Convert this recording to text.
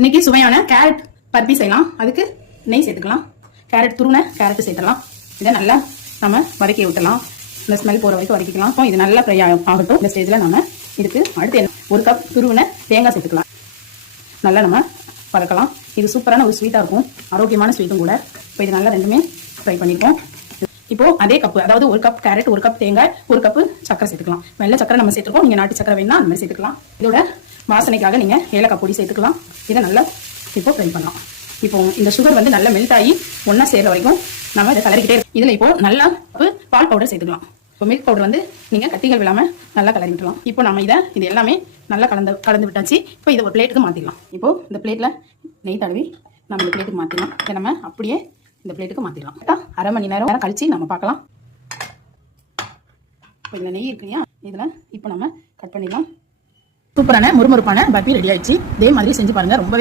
இன்னைக்கு சுவையான கேரட் பர்பி செய்யலாம். அதுக்கு நெய் சேர்த்துக்கலாம். கேரட் துருவன கேரட் சேர்த்துக்கலாம். இதை நல்லா நம்ம வதக்கி விட்டலாம். இந்த ஸ்மெல் போகிற வரைக்கும் வதக்கிக்கலாம். இது நல்லா ஃப்ரை ஆகட்டும். இந்த ஸ்டேஜில் நம்ம இதுக்கு அடுத்து ஒரு கப் துருவன தேங்காய் சேர்த்துக்கலாம். நல்லா நம்ம வதக்கலாம். இது சூப்பரான ஒரு ஸ்வீட்டாக இருக்கும். ஆரோக்கியமான ஸ்வீட்டும் கூட. இப்போ இது நல்லா ரெண்டுமே ஃப்ரை பண்ணிப்போம். இப்போ அதே கப்பு, அதாவது ஒரு கப் கேரட், ஒரு கப் தேங்காய், ஒரு கப்பு சக்கரை சேர்த்துக்கலாம். வெள்ளை சக்கரை நம்ம சேர்த்துக்கோம். நீங்கள் நாட்டு சக்கரை வேணா அந்த மாதிரி சேர்த்துக்கலாம். இதோட வாசனைக்காக நீங்கள் ஏலக்காய் பொடி சேர்த்துக்கலாம். இதை நல்லா இப்போ ஃப்ரை பண்ணலாம். இப்போ இந்த சுகர் வந்து நல்லா மெல்ட் ஆகி ஒன்றா சேர்ற வரைக்கும் நம்ம இதை கலரிக்கிட்டே இருக்கோம். இதில் இப்போ நல்லா பால் பவுடர் சேர்த்துக்கலாம். இப்போ மில்க் பவுடர் வந்து நீங்கள் கட்டிகள் விடாமல் நல்லா கலரி விட்டுலாம். இப்போ நம்ம இது எல்லாமே நல்லா கலந்து விட்டாச்சு. இப்போ இதை ஒரு பிளேட்டுக்கு மாற்றிடலாம். இப்போ இந்த பிளேட்டில் நெய் தடவி நம்ம இந்த பிளேட்டுக்கு மாற்றிடலாம். இதை நம்ம அப்படியே இந்த பிளேட்டுக்கு மாற்றிடலாம். அரை மணி நேரம் கழிச்சு நம்ம பார்க்கலாம். இப்போ இந்த நெய் இருக்கு இல்லையா, இதில் இப்போ நம்ம கட் பண்ணிடலாம். சூப்பரான முறுமுறுப்பான பர்பி ரெடி ஆயிடுச்சு. இதே மாதிரி செஞ்சு பாருங்க. ரொம்பவே